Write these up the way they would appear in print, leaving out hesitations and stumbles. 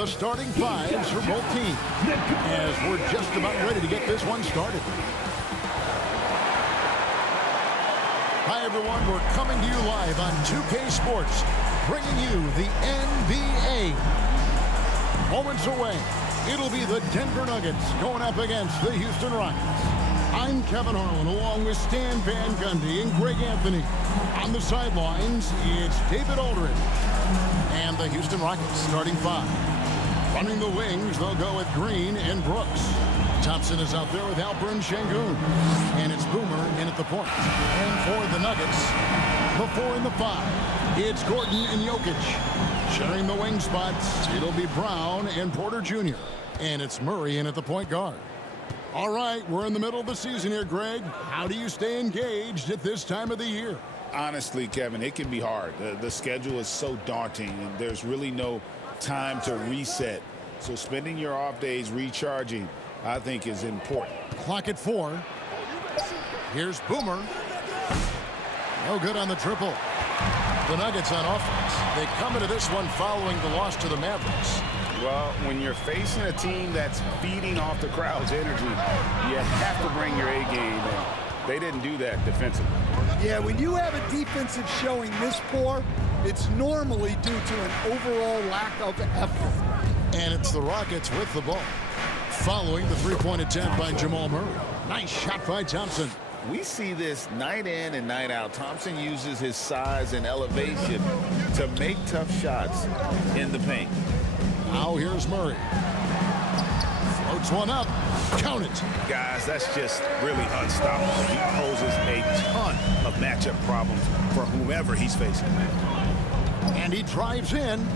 the starting fives for both teams as we're just about ready to get this one started. Hi, everyone. We're coming to you live on 2K Sports, bringing you the NBA. Moments away, it'll be the Denver Nuggets going up against the Houston Rockets. I'm Kevin Harlan, along with Stan Van Gundy and Greg Anthony. On the sidelines, it's David Aldridge. And the Houston Rockets starting five. Running the wings, they'll go with Green and Brooks. Thompson is out there with Alperen Şengün. And it's Boomer in at the point. And for the Nuggets, the 4 and the 5, it's Gordon and Jokic. Sharing the wing spots, it'll be Brown and Porter Jr. And it's Murray in at the point guard. All right, we're in the middle of the season here, Greg. How do you stay engaged at this time of the year? Honestly, Kevin, it can be hard. The schedule is so daunting, and there's really no time to reset. So spending your off days recharging, I think, is important. Clock at 4. Here's Boomer. No good on the triple. The Nuggets on offense. They come into this one following the loss to the Mavericks. Well, when you're facing a team that's feeding off the crowd's energy, you have to bring your A game in. They didn't do that defensively. Yeah, when you have a defensive showing this poor, it's normally due to an overall lack of effort. And it's the Rockets with the ball. Following the three-point attempt by Jamal Murray. Nice shot by Thompson. We see this night in and night out. Thompson uses his size and elevation to make tough shots in the paint. Now here's Murray. Floats one up. Count it. Guys, that's just really unstoppable. He poses a ton of matchup problems for whomever he's facing. And he drives in.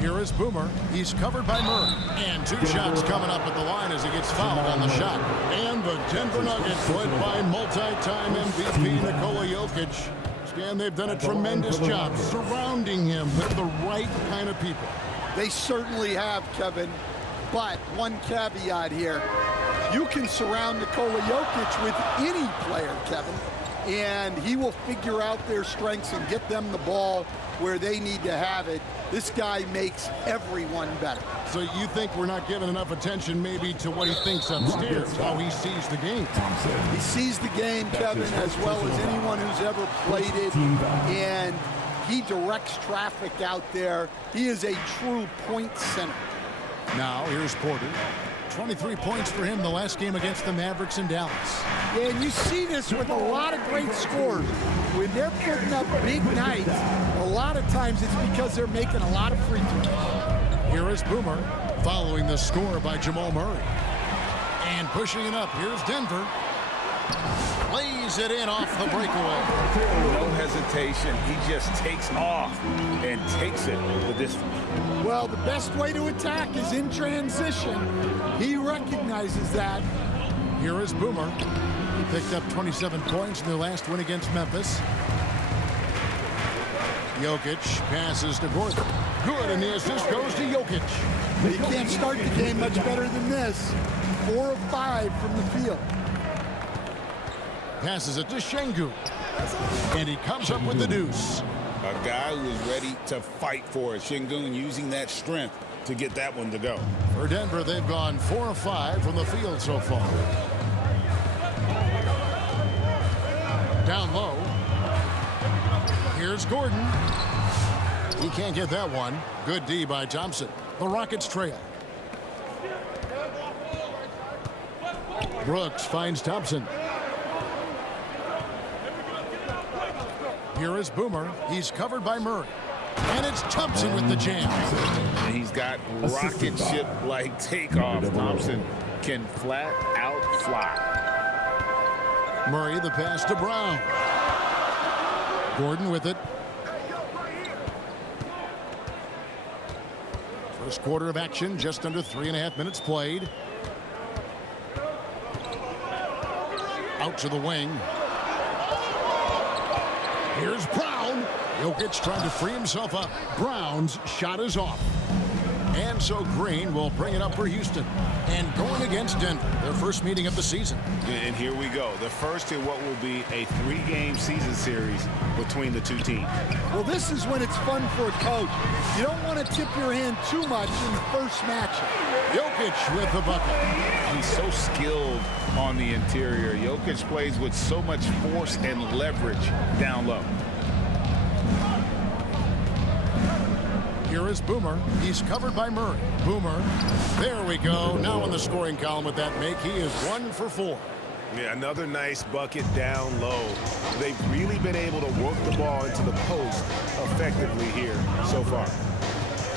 Here is Boomer. He's covered by Murray. And 2 shots coming up at the line as he gets fouled on the shot. And the Denver Nuggets, led by multi-time MVP Nikola Jokic. Stan, they've done a tremendous job surrounding him with the right kind of people. They certainly have, Kevin. But one caveat here. You can surround Nikola Jokic with any player, Kevin, and he will figure out their strengths and get them the ball where they need to have it. This guy makes everyone better. So you think we're not giving enough attention maybe to what he thinks upstairs, how he sees the game? He sees the game, Kevin, as well as anyone who's ever played it, and he directs traffic out there. He is a true point center. Now here's Porter. 23 points for him the last game against the Mavericks in Dallas. Yeah, and you see this with a lot of great scores. When they're putting up big nights, a lot of times it's because they're making a lot of free throws. Here is Boomer, following the score by Jamal Murray. And pushing it up, here's Denver. Lays it in off the breakaway. No hesitation. He just takes off and takes it with this. Well, the best way to attack is in transition. He recognizes that. Here is Boomer. He picked up 27 points in their last win against Memphis. Jokic passes to Gordon. Good, and the assist goes to Jokic. But you can't start the game much better than this. 4 of 5 from the field. Passes it to Şengün. And he comes up with the deuce. A guy who is ready to fight for it. Şengün using that strength to get that one to go. For Denver, they've gone 4 of 5 from the field so far. Down low. Here's Gordon. He can't get that one. Good D by Thompson. The Rockets trail. Brooks finds Thompson. Here is Boomer. He's covered by Murray. And it's Thompson with the jam. And he's got rocket ship-like takeoff. Thompson can flat out fly. Murray, the pass to Brown. Gordon with it. First quarter of action, just under 3.5 minutes played. Out to the wing. Here's Brown. Jokic trying to free himself up. Brown's shot is off. And so Green will bring it up for Houston. And going against Denver, their first meeting of the season. And here we go. The first in what will be a 3-game season series between the two teams. Well, this is when it's fun for a coach. You don't want to tip your hand too much in the first matchup. Jokic with the bucket. He's so skilled on the interior. Jokic plays with so much force and leverage down low. Here is Boomer. He's covered by Murray. Boomer. There we go. Now in the scoring column with that make. He is 1 for 4. Yeah, another nice bucket down low. They've really been able to work the ball into the post effectively here so far.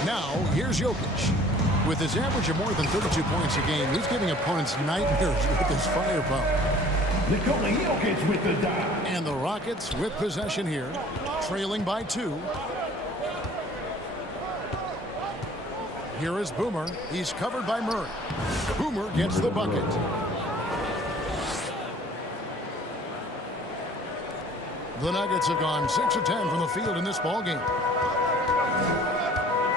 Now, here's Jokic. With his average of more than 32 points a game, he's giving opponents nightmares with his firepower. Nikola Jokic with the dot. And the Rockets with possession here, trailing by 2. Here is Boomer. He's covered by Murray. Boomer gets the bucket. The Nuggets have gone 6 of 10 from the field in this ballgame.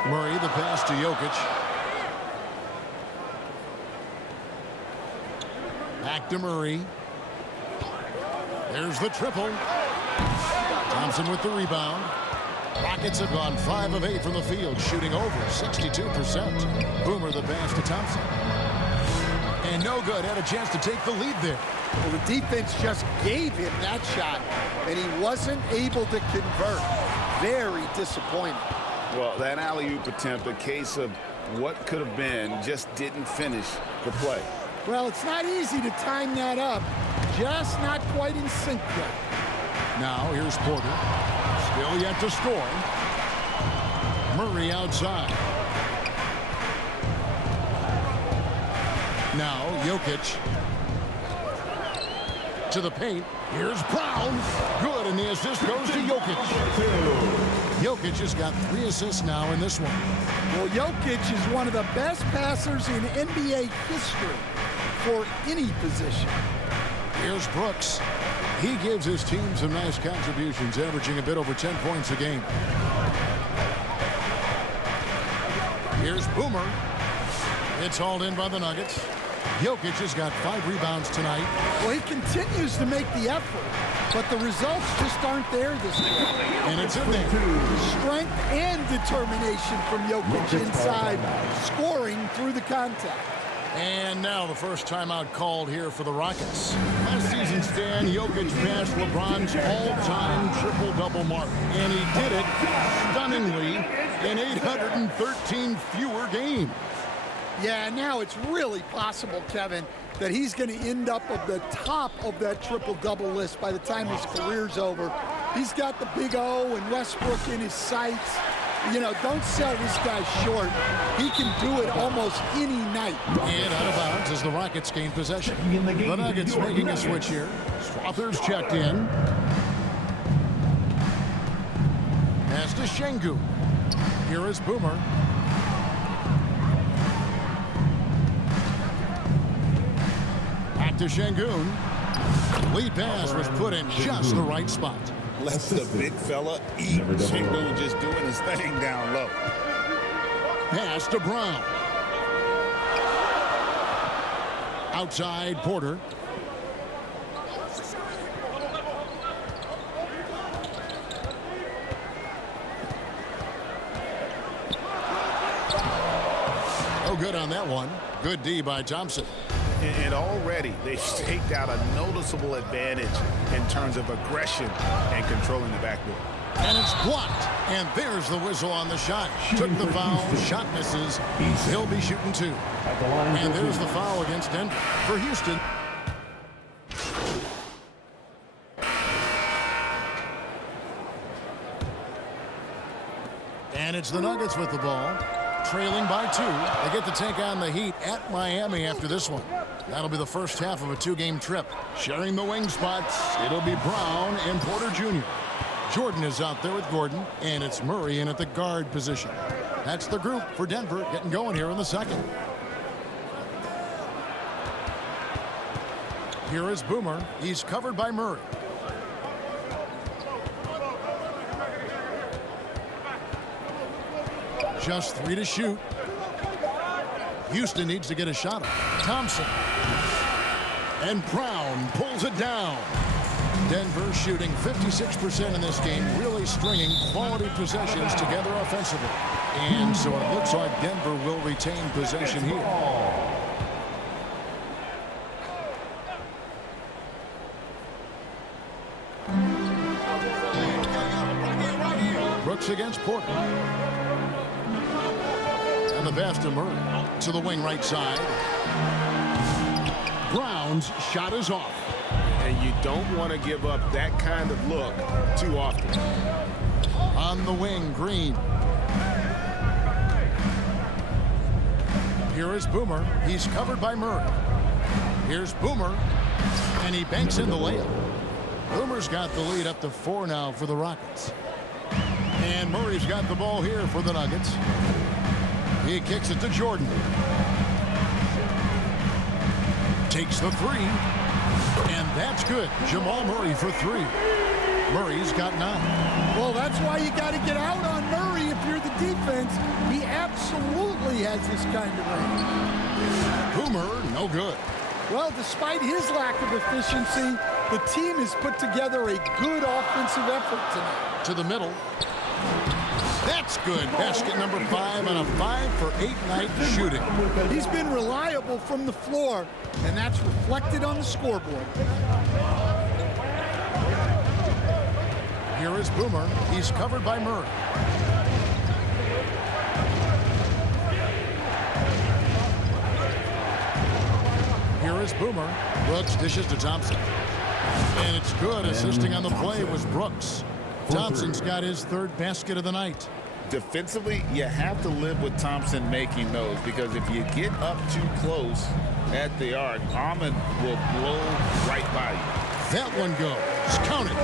Murray, the pass to Jokic. Back to Murray. There's the triple. Thompson with the rebound. Rockets have gone 5 of 8 from the field, shooting over 62%. Boomer the pass to Thompson. And no good. Had a chance to take the lead there. Well, the defense just gave him that shot, and he wasn't able to convert. Very disappointing. Well, that alley-oop attempt, a case of what could have been, just didn't finish the play. Well, it's not easy to time that up. Just not quite in sync yet. Now here's Porter. Still yet to score. Murray outside. Now Jokic. To the paint. Here's Brown. Good, and the assist goes to Jokic. Jokic has got 3 assists now in this one. Well, Jokic is one of the best passers in NBA history for any position. Here's Brooks. He gives his team some nice contributions, averaging a bit over 10 points a game. Here's Boomer. It's hauled in by the Nuggets. Jokic has got 5 rebounds tonight. Well, he continues to make the effort, but the results just aren't there this year. And it's in there. Strength and determination from Jokic inside, scoring through the contact. And now the first timeout called here for the Rockets. Last season, Stan, Jokic passed LeBron's all-time triple-double mark. And he did it stunningly in 813 fewer games. Yeah, now it's really possible, Kevin, that he's going to end up at the top of that triple-double list by the time his career's over. He's got the Big O and Westbrook in his sights. You know, don't sell this guy short. He can do it almost any night. And out of bounds as the Rockets gain possession. The Nuggets making a switch here. Strother's checked in. Pass to Şengün. Here is Boomer. Back to Şengün. Lead pass was put in just the right spot. Let the big fella eat. Şengün just doing his thing down low. Pass to Brown. Outside Porter. Oh, good on that one. Good D by Thompson. And already they've staked out a noticeable advantage in terms of aggression and controlling the backboard. And it's blocked. And there's the whistle on the shot. Took the foul. Shot misses. He'll be shooting 2. And there's the foul against Denver. For Houston. And it's the Nuggets with the ball. Trailing by 2. They get to take on the Heat at Miami after this one. That'll be the first half of a 2-game trip. Sharing the wing spots, it'll be Brown and Porter Jr. Jordan is out there with Gordon, and it's Murray in at the guard position. That's the group for Denver getting going here in the second. Here is Boomer. He's covered by Murray. Just 3 to shoot. Houston needs to get a shot up. Thompson. And Brown pulls it down. Denver shooting 56% in this game, really stringing quality possessions together offensively. And so it looks like Denver will retain possession here. Brooks against Porter. And the pass to Murray. To the wing right side. Brown's shot is off. And you don't want to give up that kind of look too often. On the wing, Green. Here is Boomer. He's covered by Murray. Here's Boomer. And he banks in the layup. Boomer's got the lead up to 4 now for the Rockets. And Murray's got the ball here for the Nuggets. He kicks it to Jordan. Takes the 3. And that's good. Jamal Murray for 3. Murray's got 9. Well, that's why you got to get out on Murray if you're the defense. He absolutely has this kind of range. Boomer, no good. Well, despite his lack of efficiency, the team has put together a good offensive effort tonight. To the middle. That's good. Basket number 5 on a 5-for-8 night shooting. He's been reliable from the floor, and that's reflected on the scoreboard. Here is Boomer. He's covered by Murray. Here is Boomer. Brooks dishes to Thompson. And it's good. Assisting on the play was Brooks. Thompson's got his 3rd basket of the night. Defensively, you have to live with Thompson making those, because if you get up too close at the arc, Ahmed will blow right by you. That one goes. Count it.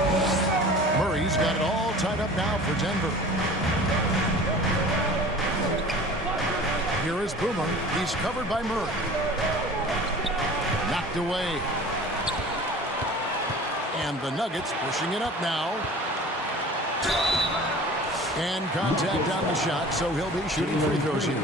Murray's got it all tied up now for Denver. Here is Boomer. He's covered by Murray. Knocked away. And the Nuggets pushing it up now. And contact on the shot, so he'll be shooting free throws here.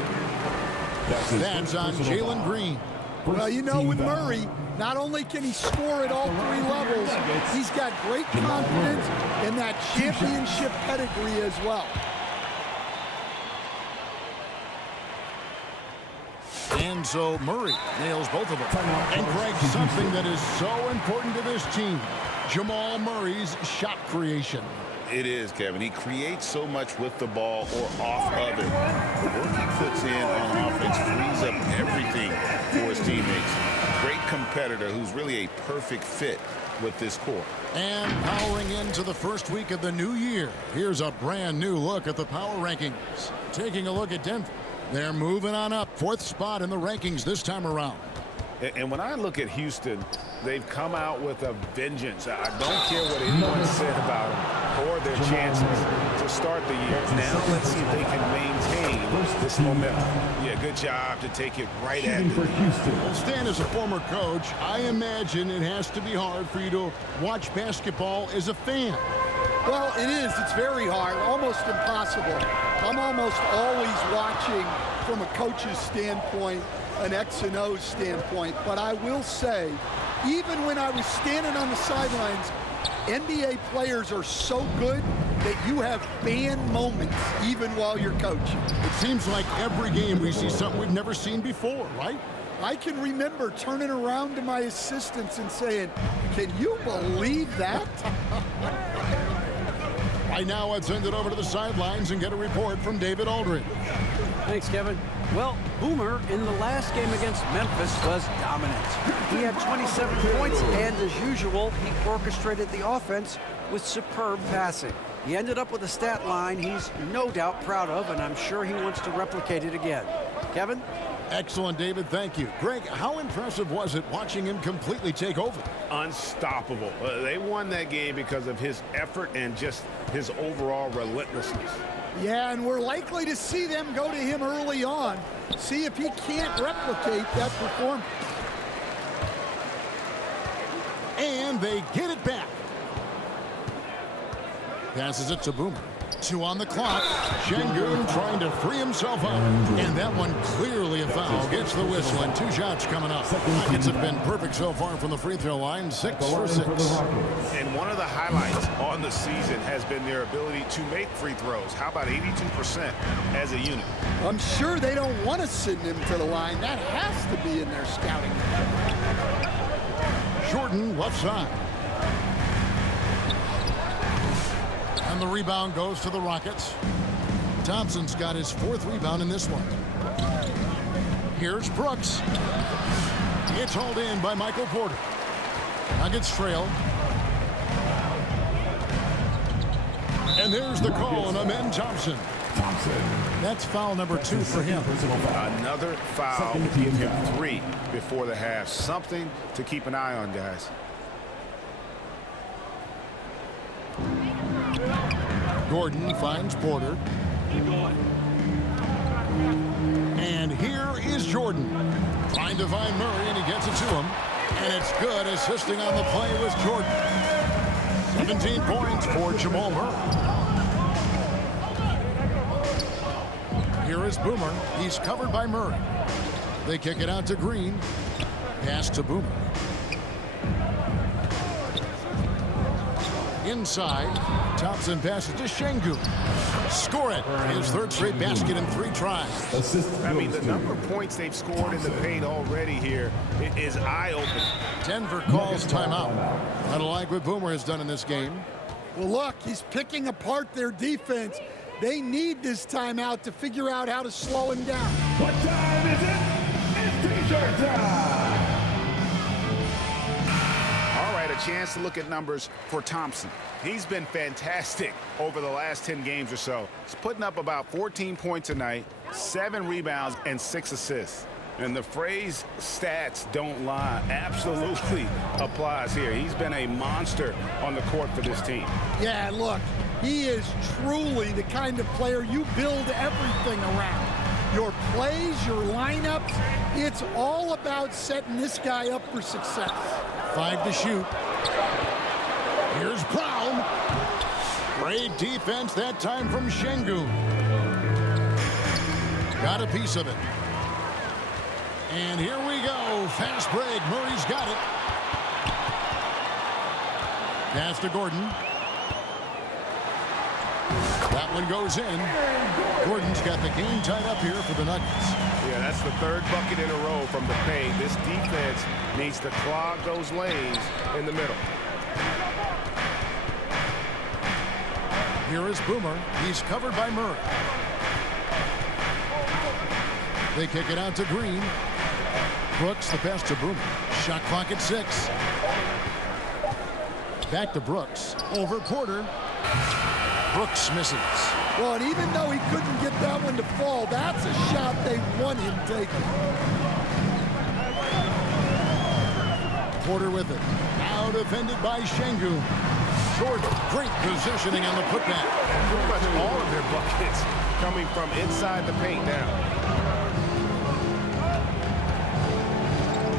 That's on Jalen Green. Well, you know, with Murray, not only can he score at all 3 levels, he's got great confidence and that championship pedigree as well. And so Murray nails both of them. And Greg, something that is so important to this team, Jamal Murray's shot creation. It is, Kevin. He creates so much with the ball or off of it. The work he puts in on offense frees up everything for his teammates. Great competitor who's really a perfect fit with this core. And powering into the first week of the new year, here's a brand new look at the power rankings. Taking a look at Denver. They're moving on up, 4th spot in the rankings this time around. And when I look at Houston, they've come out with a vengeance. I don't care what anyone said about them or their chances to start the year. Now let's see if they can maintain this momentum. Yeah, good job to take it right at them. Well, Stan, as a former coach, I imagine it has to be hard for you to watch basketball as a fan. Well, it is. It's very hard, almost impossible. I'm almost always watching from a coach's standpoint, an X and O standpoint. But I will say, even when I was standing on the sidelines, NBA players are so good that you have fan moments even while you're coaching. It seems like every game we see something we've never seen before, right? I can remember turning around to my assistants and saying, can you believe that? Right now, let's send it over to the sidelines and get a report from David Aldridge. Thanks, Kevin. Well, Boomer in the last game against Memphis was dominant. He had 27 points, and as usual, he orchestrated the offense with superb passing. He ended up with a stat line he's no doubt proud of, and I'm sure he wants to replicate it again. Kevin? Excellent, David. Thank you. Greg, how impressive was it watching him completely take over? Unstoppable. They won that game because of his effort and just his overall relentlessness. Yeah, and we're likely to see them go to him early on. See if he can't replicate that performance. And they get it back. Passes it to Boomer. 2 on the clock. Şengün trying to free himself up. And that one clearly a foul. Gets the whistle, and 2 shots coming up. Nuggets have been perfect so far from the free throw line, 6 for 6. And one of the highlights on the season has been their ability to make free throws. How about 82% as a unit? I'm sure they don't want to send him to the line. That has to be in their scouting. Jordan left side. And the rebound goes to the Rockets. Thompson's got his 4th rebound in this one. Here's Brooks. It's hauled in by Michael Porter. Nuggets trail. And there's the call on Amen Thompson. That's foul number 2 for him. Another foul will give him 3 before the half. Something to keep an eye on, guys. Gordon finds Porter. And here is Jordan. Trying to find Murray, and he gets it to him. And it's good. Assisting on the play was Jordan. 17 points for Jamal Murray. Here is Boomer. He's covered by Murray. They kick it out to Green. Pass to Boomer. Inside. Thompson passes to Şengün. Score it. His 3rd straight basket in 3 tries. I mean, the number of points they've scored in the paint already here is eye-opening. Denver calls timeout. I don't like what Boomer has done in this game. Well, look, he's picking apart their defense. They need this timeout to figure out how to slow him down. What time is it? It's T-shirt time! All right, a chance to look at numbers for Thompson. He's been fantastic over the last 10 games or so. He's putting up about 14 points a night, 7 rebounds, and 6 assists. And the phrase stats don't lie absolutely applies here. He's been a monster on the court for this team. Yeah, look, he is truly the kind of player you build everything around. Your plays, your lineups, it's all about setting this guy up for success. 5 to shoot. Here's Brown. Great defense that time from Şengün. Got a piece of it. And here we go. Fast break. Murray's got it. Pass to Gordon. That one goes in. Gordon's got the game tied up here for the Nuggets. Yeah, that's the 3rd bucket in a row from the paint. This defense needs to clog those lanes in the middle. Here is Boomer. He's covered by Murray. They kick it out to Green. Brooks, the pass to Boomer. Shot clock at 6. Back to Brooks. Over Porter. Brooks misses. Well, and even though he couldn't get that one to fall, that's a shot they want him taking. Porter with it. Now defended by Şengün. Jordan, great positioning on the putback. Pretty much all of their buckets coming from inside the paint now.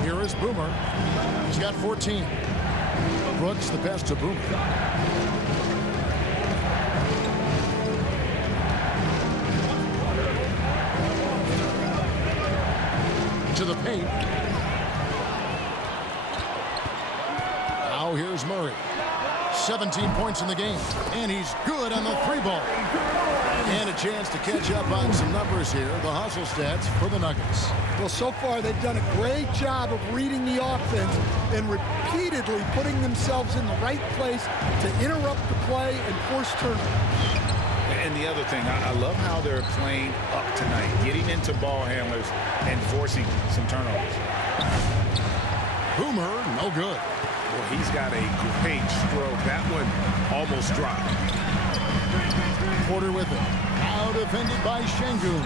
Here is Boomer. He's got 14. Brooks, the pass to Boomer. To the paint. Now here's Murray. 17 points in the game. And he's good on the 3-ball. And a chance to catch up on some numbers here. The hustle stats for the Nuggets. Well, so far they've done a great job of reading the offense and repeatedly putting themselves in the right place to interrupt the play and force turnovers. And the other thing, I love how they're playing up tonight, getting into ball handlers and forcing some turnovers. Boomer, no good. Well, he's got a great stroke. That one almost dropped. Porter with it. Now defended by Şengün.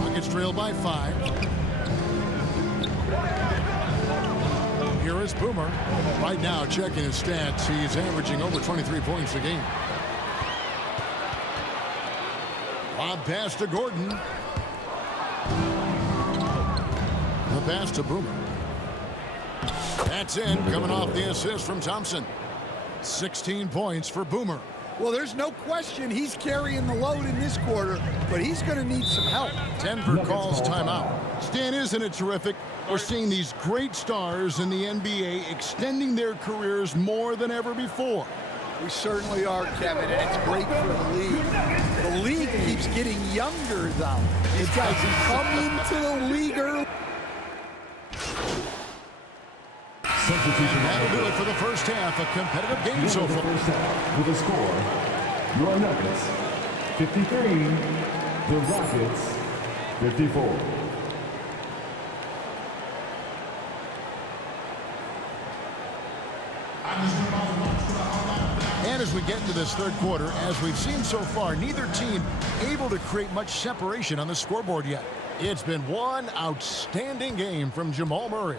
Nuggets trail by 5. Here is Boomer. Right now, checking his stats, he's averaging over 23 points a game. Lob pass to Gordon. The pass to Boomer. That's in, coming off the assist from Thompson. 16 points for Boomer. Well, there's no question he's carrying the load in this quarter, but he's going to need some help. Denver calls timeout. Stan, isn't it terrific? We're seeing these great stars in the NBA extending their careers more than ever before. We certainly are, Kevin, and it's great for the league. The league keeps getting younger, though. These guys come into the league early. That'll do it for the first half. A competitive game so far. With a score, your Nuggets 53, the Rockets 54. And as we get into this third quarter, as we've seen so far, neither team able to create much separation on the scoreboard yet. It's been one outstanding game from Jamal Murray.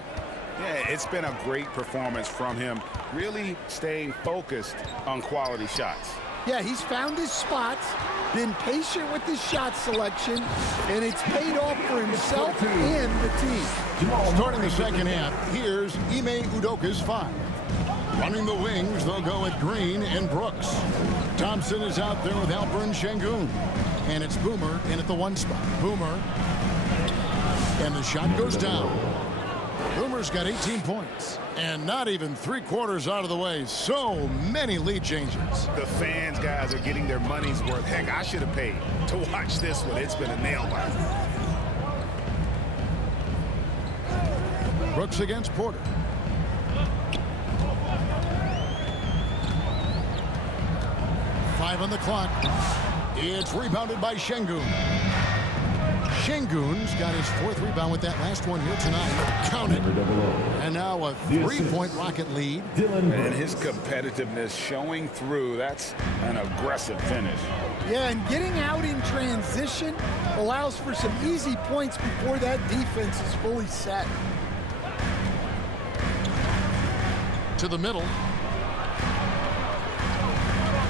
Yeah, it's been a great performance from him, really staying focused on quality shots. Yeah, he's found his spots, been patient with his shot selection, and it's paid off for himself and the team. Starting the second half, here's Ime Udoka's 5. Running the wings, they'll go at Green and Brooks. Thompson is out there with Alperen Şengün. And it's Boomer in at the 1 spot. Boomer. And the shot goes down. Boomer's got 18 points. And not even 3/4 out of the way. So many lead changes. The fans, guys, are getting their money's worth. Heck, I should have paid to watch this one. It's been a nail-biter. Brooks against Porter. On the clock. It's rebounded by Şengün. Şengün's got his 4th rebound with that last one here tonight. Count it. And now a 3-point Rocket lead. And his competitiveness showing through. That's an aggressive finish. Yeah, and getting out in transition allows for some easy points before that defense is fully set. To the middle.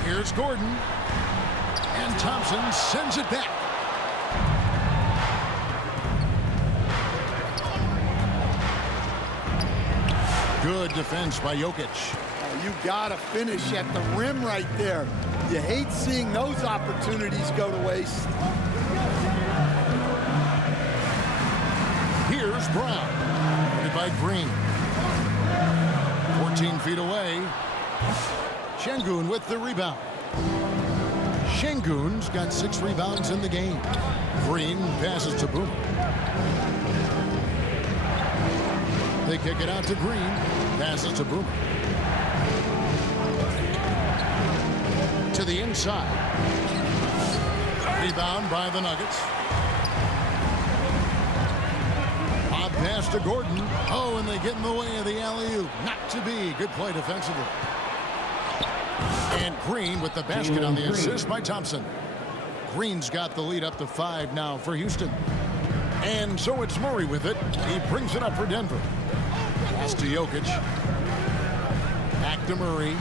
Here's Gordon. And Thompson sends it back. Good defense by Jokic. Oh, you got to finish at the rim right there. You hate seeing those opportunities go to waste. Here's Brown. Guarded by Green. 14 feet away. Şengün with the rebound. Şengün's got 6 rebounds in the game. Green passes to Boomer. They kick it out to Green. Passes to Boomer. To the inside. Rebound by the Nuggets. Bob pass to Gordon. Oh, and they get in the way of the alley-oop. Not to be. Good play defensively. And Green with the basket on the assist by Thompson. Green's got the lead up to 5 now for Houston. And so it's Murray with it. He brings it up for Denver. Pass to Jokic. Back to Murray.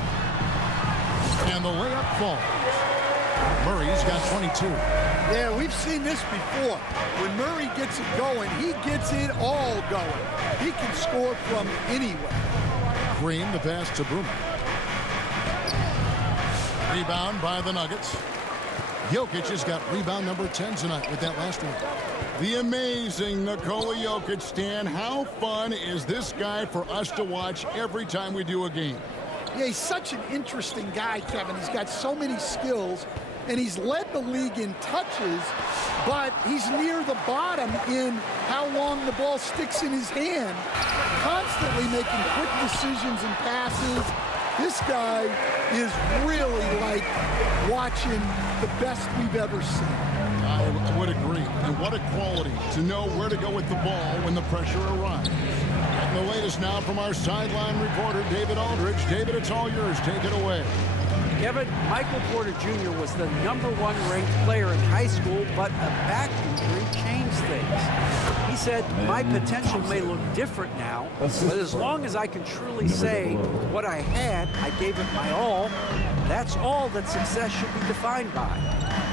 And the layup falls. Murray's got 22. Yeah, we've seen this before. When Murray gets it going, he gets it all going. He can score from anywhere. Green, the pass to Boomer. Rebound by the Nuggets. Jokic has got rebound number 10 tonight with that last one. The amazing Nikola Jokic, Stan. How fun is this guy for us to watch every time we do a game? Yeah, he's such an interesting guy, Kevin. He's got so many skills, and he's led the league in touches, but he's near the bottom in how long the ball sticks in his hand. Constantly making quick decisions and passes. This guy is really like watching the best we've ever seen. I would agree. And what a quality to know where to go with the ball when the pressure arrives. And the latest now from our sideline reporter, David Aldridge. David, it's all yours. Take it away. Kevin, Michael Porter Jr. was the #1 ranked player in high school, but a back injury changed things. He said, my potential may look different now, but as long as I can truly say what I had, I gave it my all, that's all that success should be defined by.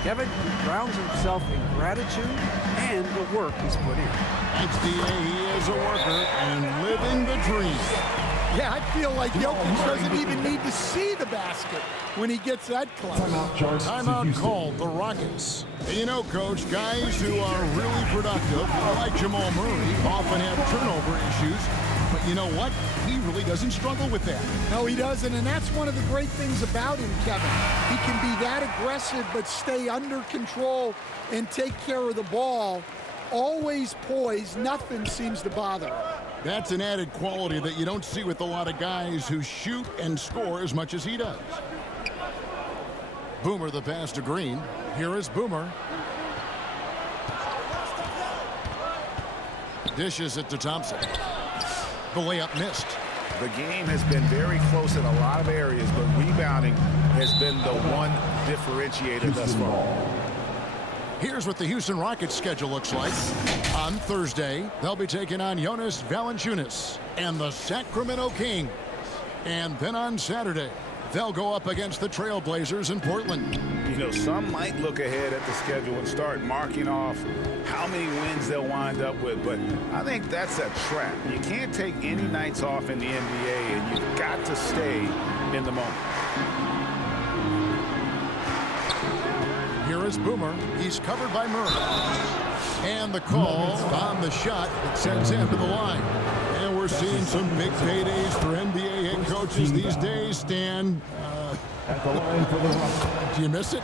Kevin, he grounds himself in gratitude and the work he's put in. Thanks, D.A. He is a worker and living the dream. Yeah, I feel like Jokic doesn't even need to see the basket when he gets that close. Timeout called, the Rockets. And you know, Coach, guys who are really productive, like Jamal Murray, often have turnover issues. But you know what? He really doesn't struggle with that. No, he doesn't, and that's one of the great things about him, Kevin. He can be that aggressive but stay under control and take care of the ball. Always poised, nothing seems to bother him. That's an added quality that you don't see with a lot of guys who shoot and score as much as he does. Boomer the pass to Green. Here is Boomer. Dishes it to Thompson. The layup missed. The game has been very close in a lot of areas, but rebounding has been the one differentiator thus far. Here's what the Houston Rockets schedule looks like. On Thursday, they'll be taking on Jonas Valanciunas and the Sacramento Kings. And then on Saturday, they'll go up against the Trailblazers in Portland. You know, some might look ahead at the schedule and start marking off how many wins they'll wind up with, but I think that's a trap. You can't take any nights off in the NBA, and you've got to stay in the moment. Here is Boomer. He's covered by Murray. And the call on the shot that sends him to the line. And we're seeing some big paydays for NBA head coaches these days, Stan. Do you miss it?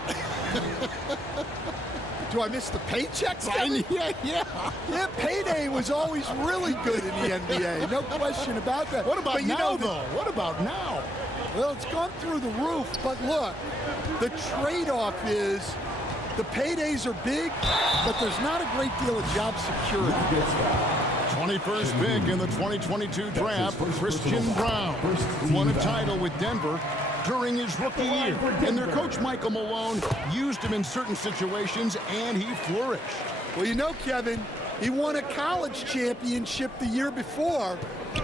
Do I miss the paychecks, Kevin? Yeah. Payday was always really good in the NBA. No question about that. What about but now, though? What about now? Well, it's gone through the roof, but look, the trade-off is the paydays are big, but there's not a great deal of job security. 21st pick in the 2022 draft for Christian Brown, who won a title with Denver during his rookie year. And their coach, Michael Malone, used him in certain situations, and he flourished. Well, you know, Kevin, he won a college championship the year before.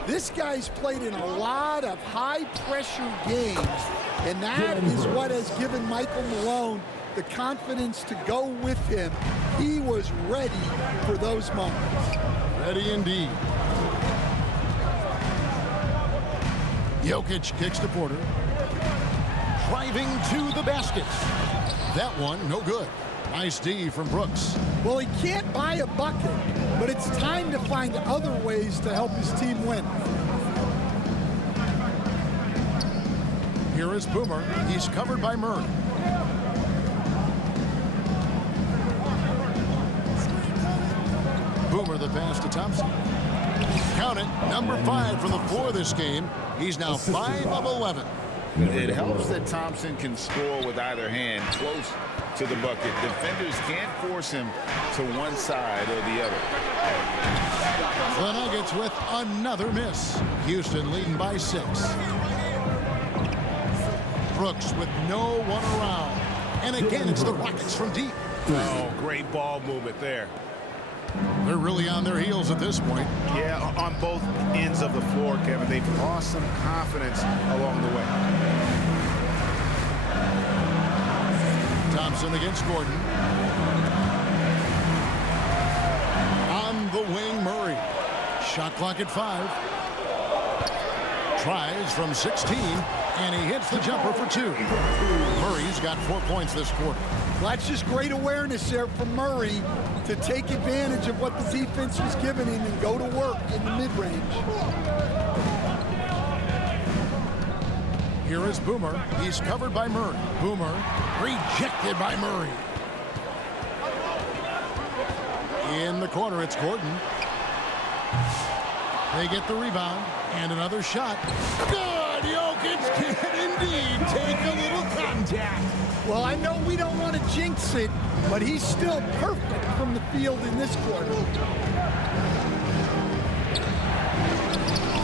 This guy's played in a lot of high-pressure games, and that is what has given Michael Malone the confidence to go with him. He was ready for those moments. Ready indeed. Jokic kicks to Porter. Driving to the basket. That one, no good. Nice D from Brooks. Well, he can't buy a bucket, but it's time to find other ways to help his team win. Here is Boomer. He's covered by Murray. Boomer the pass to Thompson. Count it, number 5 from the floor this game. He's now 5 of 11. It helps that Thompson can score with either hand close to the bucket. Defenders can't force him to one side or the other. The Nuggets with another miss. Houston leading by 6. Brooks with no one around. And again, it's the Rockets from deep. Oh, great ball movement there. They're really on their heels at this point. Yeah, on both ends of the floor, Kevin. They've lost some confidence along the way. Thompson against Gordon. On the wing, Murray. Shot clock at 5. Tries from 16, and he hits the jumper for 2. Murray's got 4 points this quarter. Well, that's just great awareness there from Murray to take advantage of what the defense was giving him and go to work in the mid-range. Here is Boomer. He's covered by Murray. Boomer rejected by Murray. In the corner, it's Gordon. They get the rebound and another shot. Good! Jokic can indeed take a little contact. Well, I know we don't want to jinx it, but he's still perfect from the field in this quarter.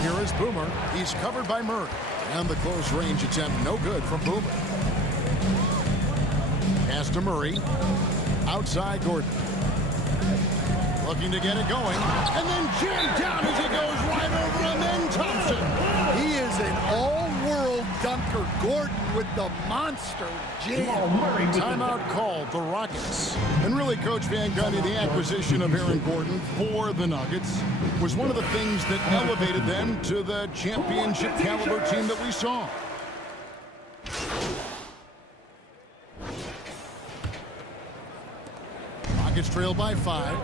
Here is Boomer. He's covered by Murray. And the close range attempt, no good from Boomer. Pass to Murray. Outside Gordon. Looking to get it going. And then jammed down as he goes right over, and then Thompson. He is an all-world dunker. Gordon with the monster jam. Timeout called the Rockets. And really, Coach Van Gundy, the acquisition of Aaron Gordon for the Nuggets was one of the things that elevated them to the championship caliber team that we saw. Rockets trail by 5.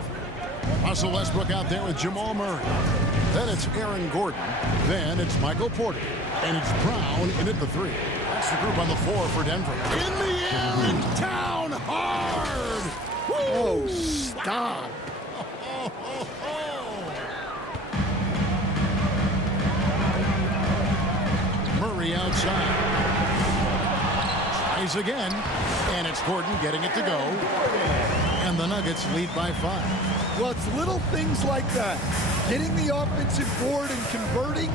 Russell Westbrook out there with Jamal Murray. Then it's Aaron Gordon. Then it's Michael Porter. And it's Brown in at the 3. That's the group on the floor for Denver. In the air and down hard. Woo! Oh, stop. Murray outside. Tries again. And it's Gordon getting it to go. And the Nuggets lead by 5. Well, it's little things like that. Getting the offensive board and converting,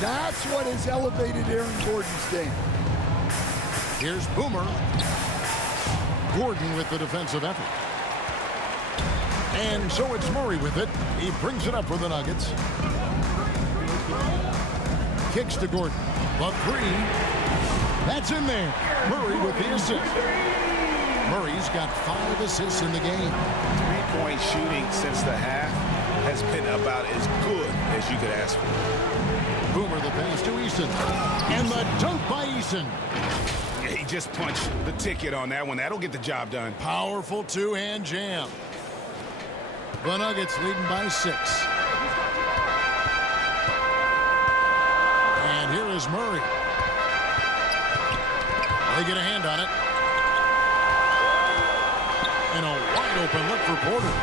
that's what has elevated Aaron Gordon's game. Here's Boomer. Gordon with the defensive effort. And so it's Murray with it. He brings it up for the Nuggets. Kicks to Gordon. The 3. That's in there. Murray with the assist. Murray's got 5 assists in the game. Three-point shooting since the half has been about as good as you could ask for. Boomer the pass to Eason. And the dunk by Eason. He just punched the ticket on that one. That'll get the job done. Powerful two-hand jam. The Nuggets leading by 6. And here is Murray. They get a hand on it. And a wide open look for Porter.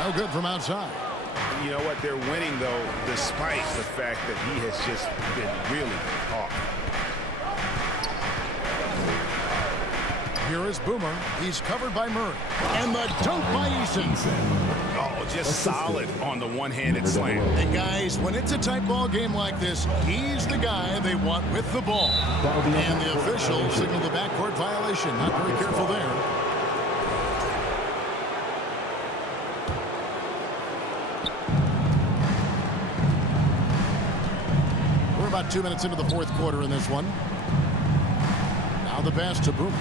No good from outside. You know what? They're winning, though, despite the fact that he has just been really off. Here is Boomer. He's covered by Murray. And the dunk by Eason. Oh, just solid on the one-handed slam. And guys, when it's a tight ball game like this, he's the guy they want with the ball. And the official signaled the backcourt violation. Not very careful there. We're about 2 minutes into the fourth quarter in this one. Now the pass to Boomer.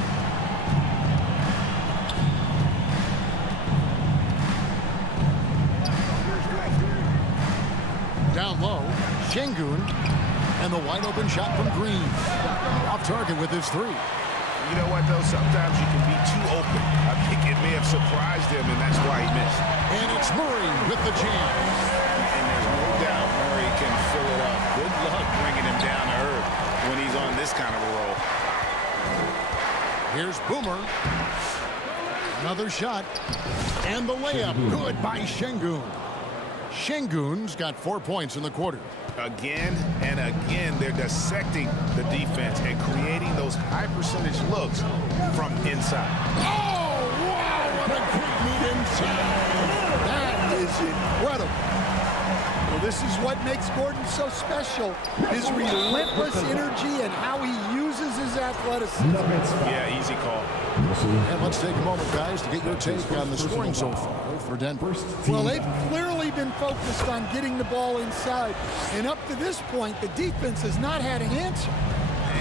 Down low, Şengün, and the wide open shot from Green. Off target with his 3. You know what, though? Sometimes you can be too open. I think it may have surprised him, and that's why he missed. And it's Murray with the jam. And there's no doubt Murray can fill it up. Good luck bringing him down to earth when he's on this kind of a roll. Here's Boomer. Another shot. And the layup. Good by Şengün. Şengün's got 4 points in the quarter. Again and again, they're dissecting the defense and creating those high-percentage looks from inside. Oh, wow, what a great move inside. That is incredible. Well, this is what makes Gordon so special. His relentless energy and how he uses his athleticism. Yeah, easy call. And let's take a moment, guys, to get your take on the scoring so far for Denver. Well, they've clearly been focused on getting the ball inside. And up to this point, the defense has not had an answer.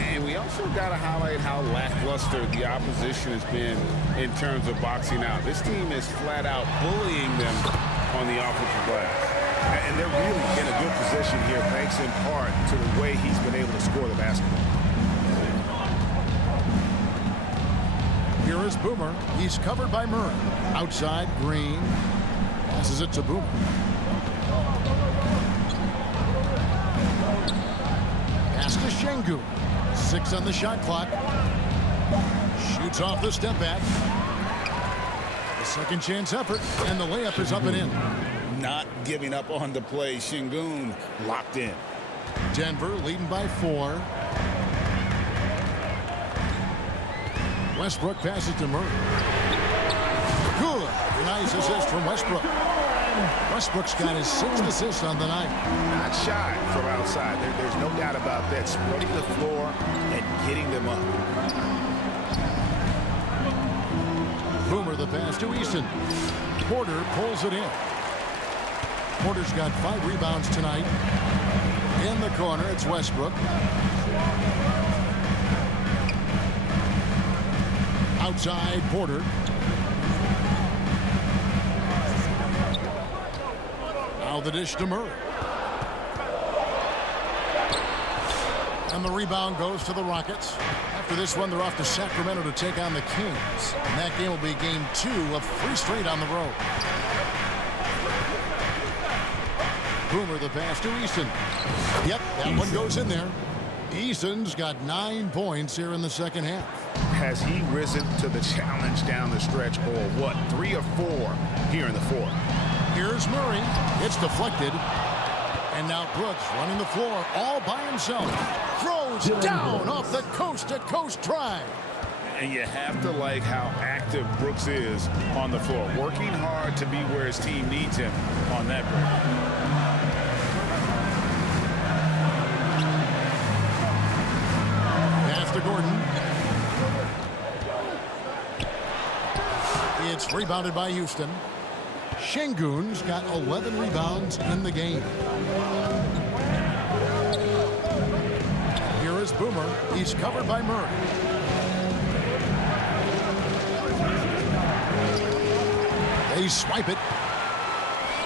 And we also got to highlight how lackluster the opposition has been in terms of boxing out. This team is flat out bullying them on the offensive glass. And they're really in a good position here, thanks in part to the way he's been able to score the basketball. Here is Boomer. He's covered by Murray. Outside, Green. Passes it to Boomer. Pass to Şengün. 6 on the shot clock. Shoots off the step back. The second chance effort, and the layup is up and in. Not giving up on the play. Şengün locked in. Denver leading by 4. Westbrook passes to Murray. Good. Nice assist from Westbrook. Westbrook's got his 6th assist on the night. Not shy from outside. There's no doubt about that. Spreading the floor and getting them up. Boomer the pass to Eason. Porter pulls it in. Porter's got 5 rebounds tonight. In the corner, it's Westbrook. Outside, Porter. Now the dish to Murray. And the rebound goes to the Rockets. After this one, they're off to Sacramento to take on the Kings. And that game will be game 2 of 3 straight on the road. Boomer the pass to Easton. Yep, that one goes in there. Easton's got 9 points here in the second half. Has he risen to the challenge down the stretch, or what? 3 or 4 here in the fourth. Here's Murray. It's deflected. And now Brooks running the floor all by himself. Throws down off the coast-to-coast drive. And you have to like how active Brooks is on the floor. Working hard to be where his team needs him on that break. Pass to Gordon. It's rebounded by Houston. Şengün's got 11 rebounds in the game. Here is Boomer. He's covered by Murray. They swipe it.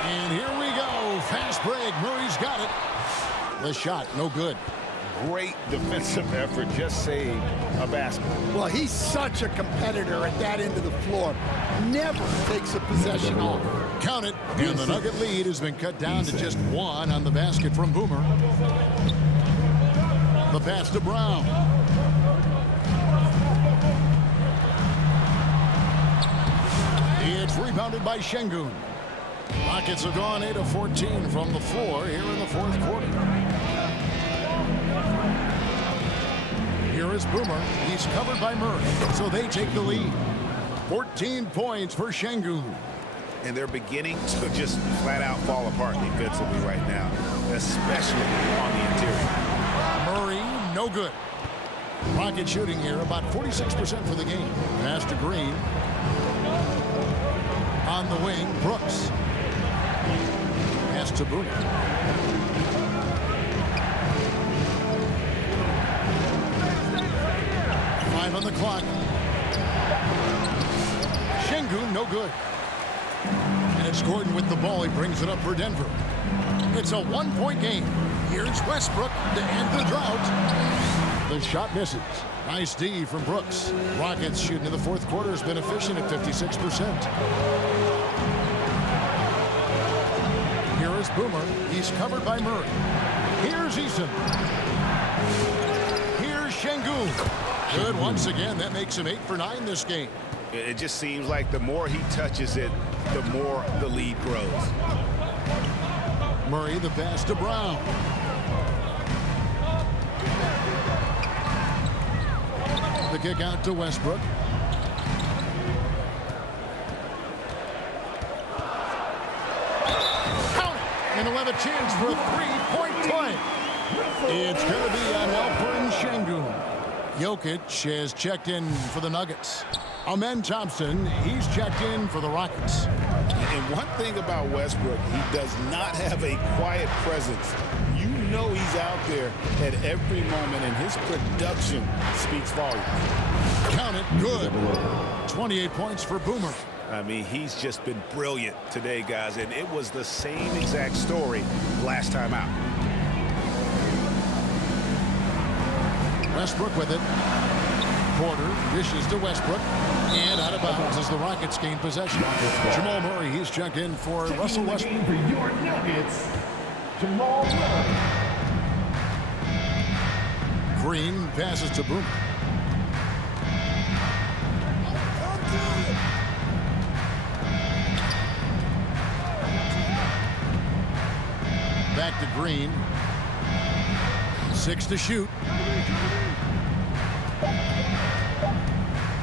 And here we go. Fast break. Murray's got it. The shot, no good. Great defensive effort. Just saved a basket. Well, he's such a competitor at that end of the floor. Never takes a possession off. Count it. And the Nugget lead has been cut down to just 1 on the basket from Boomer. The pass to Brown. It's rebounded by Şengün. Rockets have gone 8 of 14 from the floor here in the fourth quarter. Here is Boomer. He's covered by Murray, so they take the lead. 14 points for Şengün. And they're beginning to just flat out fall apart defensively right now, especially on the interior. Murray, no good. Rocket shooting here about 46% for the game. Pass to Green. On the wing, Brooks. Pass to Boomer. On the clock. Şengün, no good. And it's Gordon with the ball. He brings it up for Denver. It's a 1-point game. Here's Westbrook to end the drought. The shot misses. Nice D from Brooks. Rockets shooting in the fourth quarter has been efficient at 56%. Here is Boomer. He's covered by Murray. Here's Easton. Here's Şengün. Good once again. That makes him 8 for 9 this game. It just seems like the more he touches it, the more the lead grows. Murray the pass to Brown. The kick out to Westbrook. Count! And he'll have a chance for a 3-point play. It's going to be on Alperen Şengün. Jokic has checked in for the Nuggets. Amen Thompson, he's checked in for the Rockets. And one thing about Westbrook, he does not have a quiet presence. You know he's out there at every moment, and his production speaks volumes. Count it, good. 28 points for Boomer. I mean, he's just been brilliant today, guys, and it was the same exact story last time out. Westbrook with it. Porter dishes to Westbrook. And out of bounds as the Rockets gain possession. Jamal Murray, he's checked in for Russell Westbrook. For your Nuggets, Jamal Murray. Green passes to Boomer. Back to Green. 6 to shoot.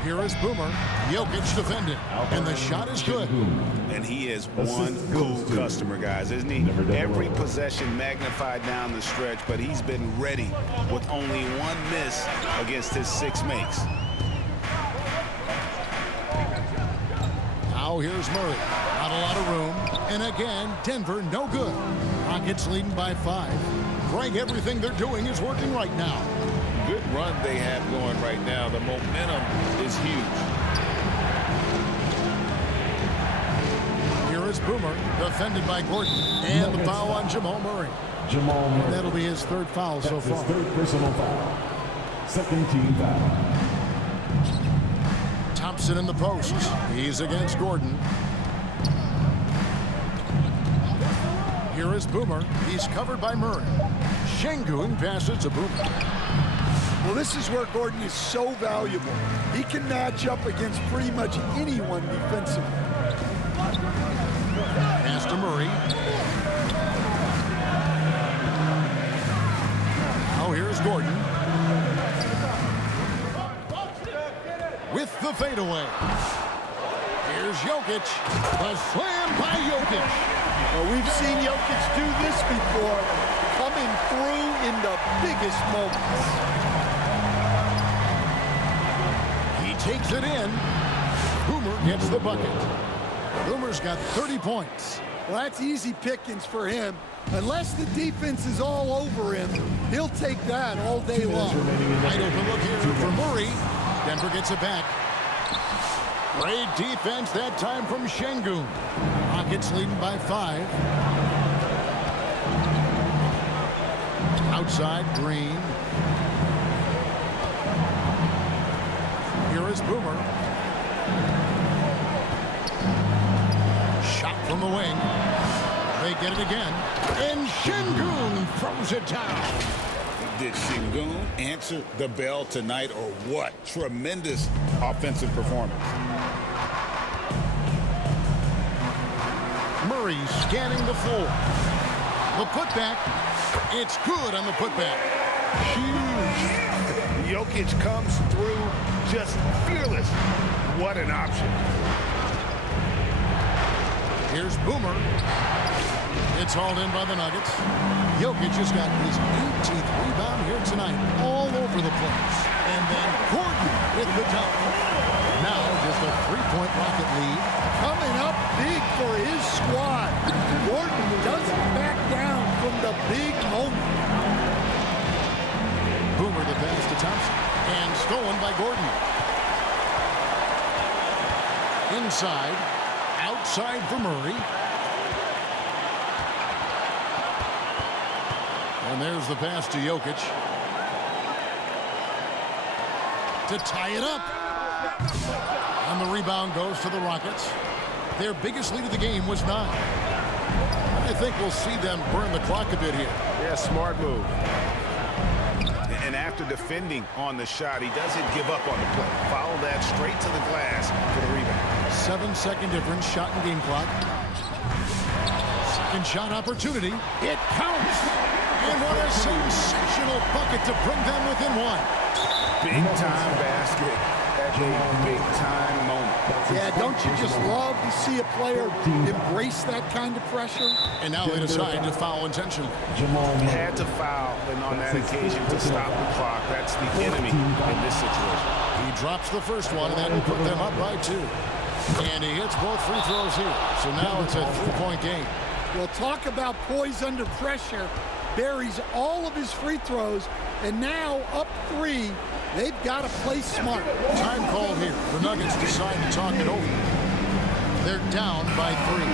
Here is Boomer. Jokic defended. And the shot is good. And he is one cool customer, guys, isn't he? Every possession magnified down the stretch, but he's been ready with only one miss against his 6 makes. Now here's Murray. Not a lot of room. And again, Denver no good. Rockets leading by 5. Greg, everything they're doing is working right now. Good run they have going right now. The momentum is huge. Boomer, defended by Gordon. And the foul on Jamal Murray. And that'll be his third foul so far. His third personal foul. Second team foul. Thompson in the post. He's against Gordon. Here is Boomer. He's covered by Murray. Şengün passes to Boomer. Well, this is where Gordon is so valuable. He can match up against pretty much anyone defensively. Pass to Murray. Now here's Gordon. With the fadeaway. Here's Jokic. The slam by Jokic. Well, we've seen Jokic do this before, coming through in the biggest moments. He takes it in. Boomer gets the bucket. Boomer's got 30 points. Well, that's easy pickings for him. Unless the defense is all over him, he'll take that all day long. Wide open look here for Murray. Denver gets it back. Great defense that time from Şengün. Rockets leading by 5. Outside, Green. Here is Boomer. Shot from the wing. They get it again. And Şengün throws it down. Did Şengün answer the bell tonight or what? Tremendous offensive performance. Murray scanning the floor. The putback. It's good on the putback. Huge. Jokic comes through just fearless. What an option. Here's Boomer. It's hauled in by the Nuggets. Jokic has got his 18th rebound here tonight, all over the place. And then Gordon with the dunk. Now just a 3-point Rocket lead. Coming up big for his squad. Gordon doesn't back down from the big moment. Boomer the pass to Thompson. And stolen by Gordon. Inside. Outside for Murray. And there's the pass to Jokic. To tie it up. And the rebound goes to the Rockets. Their biggest lead of the game was 9. I think we'll see them burn the clock a bit here. Yeah, smart move. And after defending on the shot, he doesn't give up on the play. Follow that straight to the glass for the rebound. 7-second difference, shot and game clock. Second shot opportunity. It counts. And what a sensational bucket to bring them within 1. Big-time basket at a big-time moment. Yeah, don't you just love to see a player embrace that kind of pressure? And now they decide to foul intentionally. Had to foul, and on that occasion to stop the clock. That's the enemy in this situation. He drops the first one, and that will put them up by 2. And he hits both free throws here. So now it's a 3-point game. Well, talk about poise under pressure. Buries all of his free throws, and now up 3. They've got to play smart. Time call here. The Nuggets decide to talk it over. They're down by 3.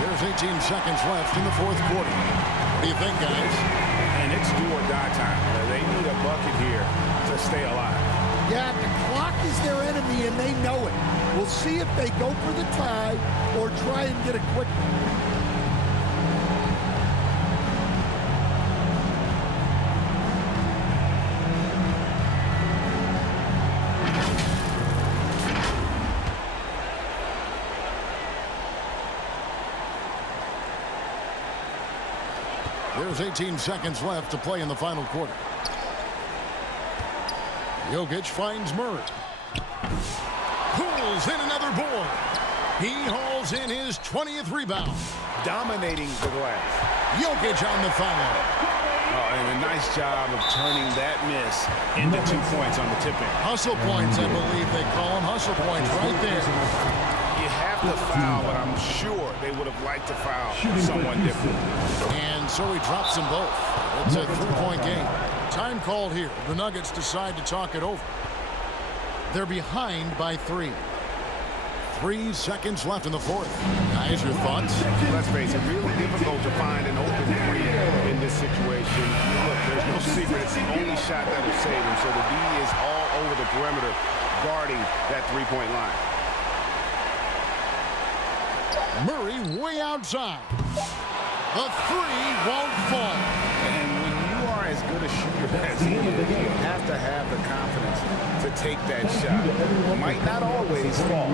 There's 18 seconds left in the 4th quarter. What do you think, guys? And it's do or die time. They need a bucket here to stay alive. Yeah, the clock is their enemy, and they know it. We'll see if they go for the tie or try and get a quick one. There's 18 seconds left to play in the final quarter. Jokic finds Murray. Pulls in another board. He hauls in his 20th rebound. Dominating the glass. Jokic on the foul. Oh, and a nice job of turning that miss into 2 points on the tip-in. Hustle points, I believe they call them. Hustle points right there. You have to foul, but I'm sure they would have liked to foul someone different. And so he drops them both. It's a 3-point game. Time called here. The Nuggets decide to talk it over. They're behind by 3. 3 seconds left in the fourth. Guys, your thoughts? Let's face it, really difficult to find an open three in this situation. Look, there's no secret. It's the only shot that will save him. So the D is all over the perimeter guarding that three-point line. Murray way outside. The three won't fall. And when you are as good a shooter as he is, you have to have the confidence to take that shot. Might not always fall.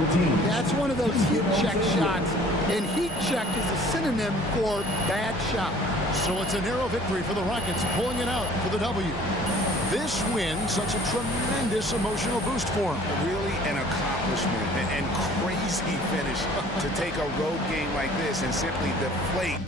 That's one of those heat check shots, and heat check is a synonym for bad shot. So it's a narrow victory for the Rockets, pulling it out for the W. This win such a tremendous emotional boost for him. Really an accomplishment and crazy finish to take a road game like this and simply deflate